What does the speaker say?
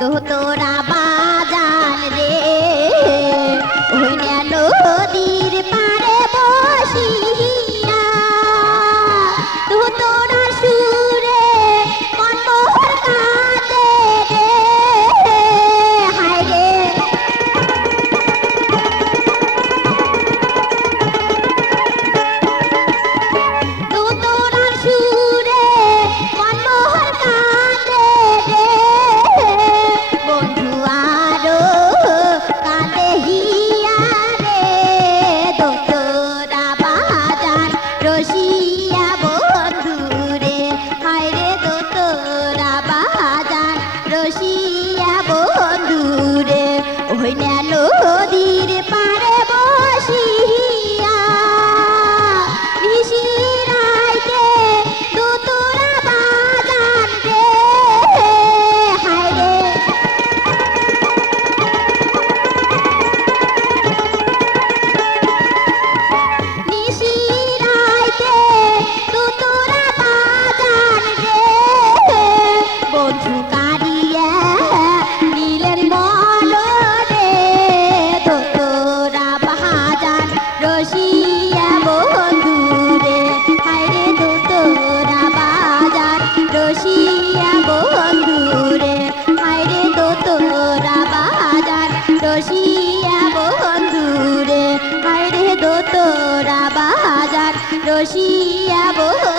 দোতরা বাজান রে ওই নদীর পারে বসিয়া দোতরা সুরে মনমোহর কাঁদে রে হায় রে দোতরা সুরে মনমোহর কাঁদে রে বন্ধু আরো কাঁদে হিয়া রে দোতরা বাজার রসিয়া বন্ধু রে হায় রে দোতরা বাজার রসিয়া বন্ধু রে ওই নদীর পারে বসিয়া নিশিরাইতে দোতরা বাজার রে হায় রে নিশিরাইতে দোতরা বাজার রে বন্ধু কারিয়া নীলের মল রে দোতরা বাজার রসিয়া বন্ধু রে হায় রে দোতরা বাজার রসিয়া বন্ধু রে হায় রে দোতরা বাজার রসিয়া বন্ধু রে হায় রে দোতরা বাজার রসিয়া বন্ধু